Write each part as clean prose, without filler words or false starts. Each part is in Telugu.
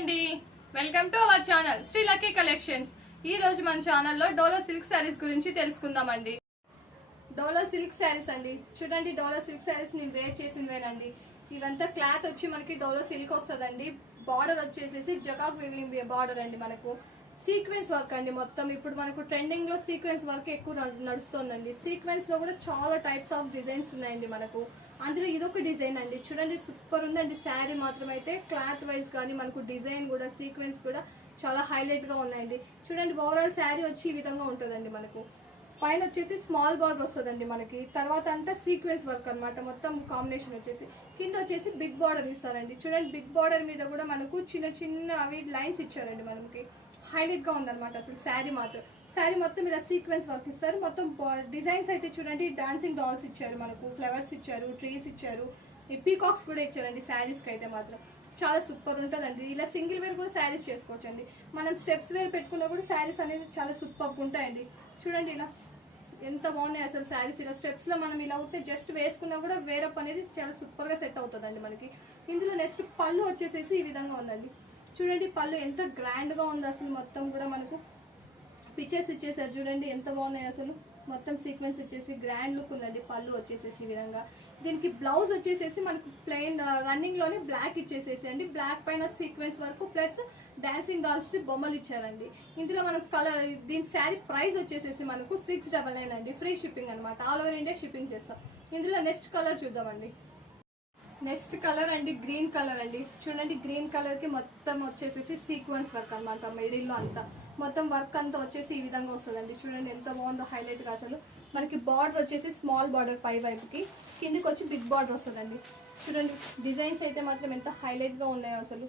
అండి, welcome to our channel Shri Lucky Collections. ఈ రోజు మన ఛానల్లో డోలో సిల్క్ శారీస్ గురించి తెలుసుకుందామండి. డోలో సిల్క్ శారీస్ అండి, చూడండి. డోలో సిల్క్ శారీస్ నేను వేర్ చేసినవేనండి. ఇదంతా క్లాత్ వచ్చి మనకి డోలో సిల్క్ వస్తుందండి. బార్డర్ వచ్చేసేసి జకాక్ వీవింగ్ బార్డర్ అండి. మనకు సీక్వెన్స్ వర్క్ అండి. మొత్తం ఇప్పుడు మనకు ట్రెండింగ్ లో సీక్వెన్స్ వర్క్ ఎక్కువ నడుస్తుందండి. సీక్వెన్స్ లో కూడా చాలా టైప్స్ ఆఫ్ డిజైన్స్ ఉన్నాయండి మనకు. అందులో ఇదొక డిజైన్ అండి, చూడండి. సూపర్ ఉందండి శారీ మాత్రం. అయితే క్లాత్ వైజ్ కానీ మనకు డిజైన్ కూడా సీక్వెన్స్ కూడా చాలా హైలైట్ గా ఉన్నాయండి. చూడండి, ఓవరాల్ శారీ వచ్చి ఈ విధంగా ఉంటుందండి. మనకు పైన వచ్చేసి స్మాల్ బార్డర్ వస్తుందండి మనకి. తర్వాత అంతా సీక్వెన్స్ వర్క్ అనమాట. మొత్తం కాంబినేషన్ వచ్చేసి కింద వచ్చేసి బిగ్ బార్డర్ ఇస్తారండి. చూడండి, బిగ్ బార్డర్ మీద కూడా మనకు చిన్న చిన్న అవి లైన్స్ ఇచ్చారండి. మనకి హైలైట్ గా ఉందన్నమాట అసలు శారీ మాత్రం. శారీ మొత్తం ఇలా సీక్వెన్స్ వర్క్ ఇస్తారు. మొత్తం డిజైన్స్ అయితే చూడండి, డాన్సింగ్ డాల్స్ ఇచ్చారు మనకు, ఫ్లవర్స్ ఇచ్చారు, ట్రీస్ ఇచ్చారు, ఈ పీకాక్స్ కూడా ఇచ్చారండి. శారీస్ కి అయితే మాత్రం చాలా సూపర్ ఉంటుందండి. ఇలా సింగిల్ వేర్ కూడా శారీస్ చేసుకోవచ్చండి. మనం స్టెప్స్ వేర్ పెట్టుకున్నా కూడా శారీస్ అనేది చాలా సూపర్ ఉంటాయండి. చూడండి, ఇలా ఎంత బాగున్నాయి అసలు శారీస్. ఇలా స్టెప్స్ లో మనం ఇలా ఉంటే జస్ట్ వేసుకున్నా కూడా వేరప్ అనేది చాలా సూపర్ గా సెట్ అవుతుందండి మనకి. ఇందులో నెక్స్ట్ పళ్ళు వచ్చేసేసి ఈ విధంగా ఉందండి. చూడండి, పళ్ళు ఎంత గ్రాండ్ గా ఉంది అసలు. మొత్తం కూడా మనకు పిక్చర్స్ ఇచ్చేసారు, చూడండి ఎంత బాగున్నాయి అసలు. మొత్తం సీక్వెన్స్ వచ్చేసి గ్రాండ్ లుక్ ఉందండి. పళ్ళు వచ్చేసేసి ఈ విధంగా. దీనికి బ్లౌజ్ వచ్చేసేసి మనకు ప్లెయిన్ రన్నింగ్ లోనే బ్లాక్ ఇచ్చేసేసి అండి. బ్లాక్ పైన సీక్వెన్స్ వరకు ప్లస్ డాన్సింగ్ డాల్స్ బొమ్మలు ఇచ్చారండి. ఇందులో మనకు కలర్, దీని శారీ ప్రైస్ వచ్చేసేసి మనకు 699 అండి. ఫ్రీ షిప్పింగ్ అనమాట. ఆల్ ఓవర్ ఇండియా షిప్పింగ్ చేస్తాం. ఇందులో నెక్స్ట్ కలర్ చూద్దామండి. నెక్స్ట్ కలర్ అండి గ్రీన్ కలర్ అండి. చూడండి, గ్రీన్ కలర్ కి మొత్తం వచ్చేసేసి సీక్వెన్స్ వర్క్ అనమాట. మిడిల్ లో అంతా మొత్తం వర్క్ అంతా వచ్చేసి ఈ విధంగా వస్తుందండి. చూడండి ఎంత బాగుందో హైలైట్ గా అసలు. మనకి బార్డర్ వచ్చేసి స్మాల్ బార్డర్ పై వైపుకి, కిందికి వచ్చి బిగ్ బార్డర్ వస్తుందండి. చూడండి, డిజైన్స్ అయితే మాత్రం ఎంత హైలైట్ గా ఉన్నాయో అసలు.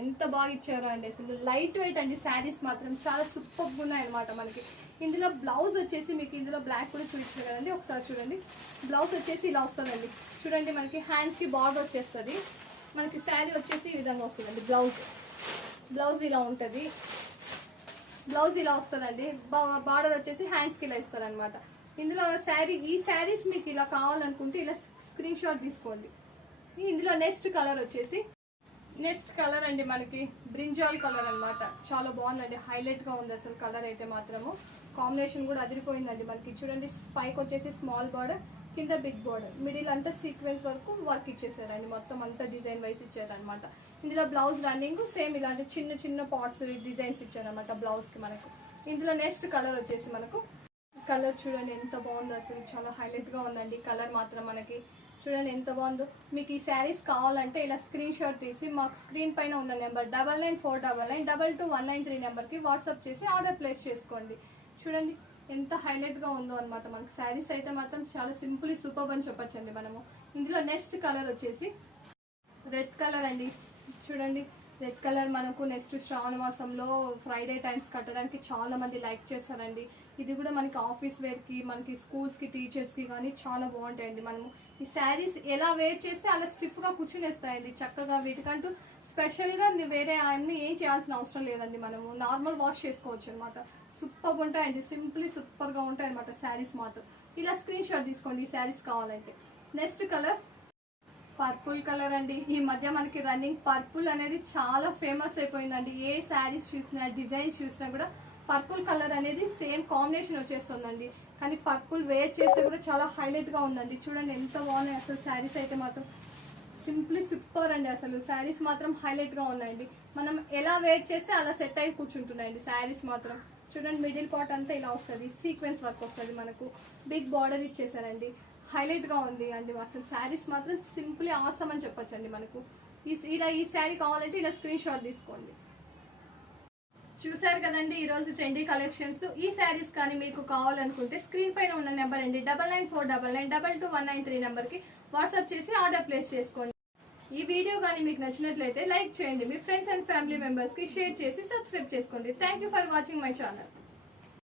ఎంత బాగా ఇచ్చారో అండి అసలు. లైట్ వెయిట్ అండి శారీస్ మాత్రం చాలా సూపర్ గా ఉన్నాయి అనమాట మనకి. ఇందులో బ్లౌజ్ వచ్చేసి మీకు ఇందులో బ్లాక్ కూడా చూపించారు కదండి, ఒకసారి చూడండి. బ్లౌజ్ వచ్చేసి ఇలా వస్తుందండి. చూడండి, మనకి హ్యాండ్స్ కి బార్డర్ వచ్చేస్తుంది. మనకి శారీ వచ్చేసి ఈ విధంగా వస్తుందండి. బ్లౌజ్ ఇలా ఉంటుంది. బ్లౌజ్ ఇలా వస్తుందండి. బార్డర్ వచ్చేసి హ్యాండ్స్ కి ఇలా ఇస్తారనమాట. ఇందులో ఈ శారీస్ మీకు ఇలా కావాలనుకుంటే ఇలా స్క్రీన్ షాట్ తీసుకోండి. ఇందులో నెక్స్ట్ కలర్ వచ్చేసి అండి మనకి బ్రింజాల్ కలర్ అనమాట. చాలా బాగుందండి, హైలైట్ గా ఉంది అసలు. కలర్ అయితే మాత్రము కాంబినేషన్ కూడా అదిరిపోయిందండి మనకి. చూడండి, పైకి వచ్చేసి స్మాల్ బార్డర్, కింద బిగ్ బార్డర్, మిడిల్ అంతా సీక్వెన్స్ వరకు వర్క్ ఇచ్చేసారండి. మొత్తం అంతా డిజైన్ వైజ్ ఇచ్చారనమాట. ఇందులో బ్లౌజ్ రన్నింగ్ సేమ్ ఇలాంటి చిన్న చిన్న పార్ట్స్ డిజైన్స్ ఇచ్చారనమాట బ్లౌజ్ కి మనకు. ఇందులో నెక్స్ట్ కలర్ వచ్చేసి మనకు కలర్ చూడండి ఎంత బాగుందో అసలు. చాలా హైలైట్ గా ఉందండి కలర్ మాత్రం మనకి. చూడండి ఎంత బాగుందో. మీకు ఈ శారీస్ కావాలంటే ఇలా స్క్రీన్ షాట్ తీసి మాకు స్క్రీన్ పైన ఉన్న నెంబర్ 9949922193 నెంబర్కి వాట్సాప్ చేసి ఆర్డర్ ప్లేస్ చేసుకోండి. చూడండి ఎంత హైలైట్ గా ఉందో అనమాట మనకి. శారీస్ అయితే మాత్రం చాలా సింపుల్ సూపర్ అని చెప్పొచ్చండి మనము. ఇందులో నెక్స్ట్ కలర్ వచ్చేసి రెడ్ కలర్ అండి. చూడండి, రెడ్ కలర్ మనకు నెక్స్ట్ శ్రావణ మాసంలో ఫ్రైడే టైమ్స్ కట్టడానికి చాలా మంది లైక్ చేస్తారండి. ఇది కూడా మనకి ఆఫీస్ వేర్ కి, మనకి స్కూల్స్ కి, టీచర్స్ కి కానీ చాలా బాగుంటాయండి. మనము ఈ శారీస్ ఎలా వేర్ చేస్తే అలా స్టిఫ్ గా కూర్చునేస్తాయండి చక్కగా. వీటికంటూ స్పెషల్ గా వేరే అన్ని ఏం చేయాల్సిన అవసరం లేదండి. మనము నార్మల్ వాష్ చేసుకోవచ్చు అనమాట. సూపర్ ఉంటాయండి, సింప్లీ సూపర్ గా ఉంటాయి అనమాట శారీస్ మాత్రం. ఇలా స్క్రీన్ షాట్ తీసుకోండి ఈ శారీస్ కావాలంటే. నెక్స్ట్ కలర్ పర్పుల్ కలర్ అండి. ఈ మధ్య మనకి రన్నింగ్ పర్పుల్ అనేది చాలా ఫేమస్ అయిపోయిందండి. ఏ శారీస్ చూసినా, డిజైన్స్ చూసినా కూడా పర్పుల్ కలర్ అనేది సేమ్ కాంబినేషన్ వచ్చేస్తుందండి. కానీ పర్పుల్ వేర్ చేస్తే కూడా చాలా హైలైట్ గా ఉందండి. చూడండి ఎంత బాగున్నాయి అసలు శారీస్ అయితే మాత్రం. సింప్లీ సూపర్ అండి అసలు. శారీస్ మాత్రం హైలైట్ గా ఉన్నాయండి. మనం ఎలా వేర్ చేస్తే అలా సెట్ అయి కూర్చుంటున్నాయండి శారీస్ మాత్రం. చూడండి, మిడిల్ పార్ట్ అంతా ఇలా వస్తుంది, సీక్వెన్స్ వర్క్ వస్తుంది మనకు. Big border ఇచ్చేసారండి. హైలైట్ గా ఉంది అండి అసలు. శారీస్ మాత్రం సింపుల్లీ ఆసమ్ అని చెప్పొచ్చండి మనకు. ఈ శారీ కావాలంటే ఇలా స్క్రీన్ షాట్ తీసుకోండి. చూసారు కదండి ఈరోజు ట్రెండీ కలెక్షన్స్. ఈ శారీస్ కానీ మీకు కావాలనుకుంటే స్క్రీన్ పైన ఉన్న నెంబర్ అండి 9949922193 నెంబర్ కి వాట్సాప్ చేసి ఆర్డర్ ప్లేస్ చేసుకోండి. ఈ వీడియో కానీ మీకు నచ్చినట్లయితే లైక్ చేయండి. మీ ఫ్రెండ్స్ అండ్ ఫ్యామిలీ మెంబర్స్ కి షేర్ చేసి సబ్స్క్రైబ్ చేసుకోండి. Thank for watching my channel.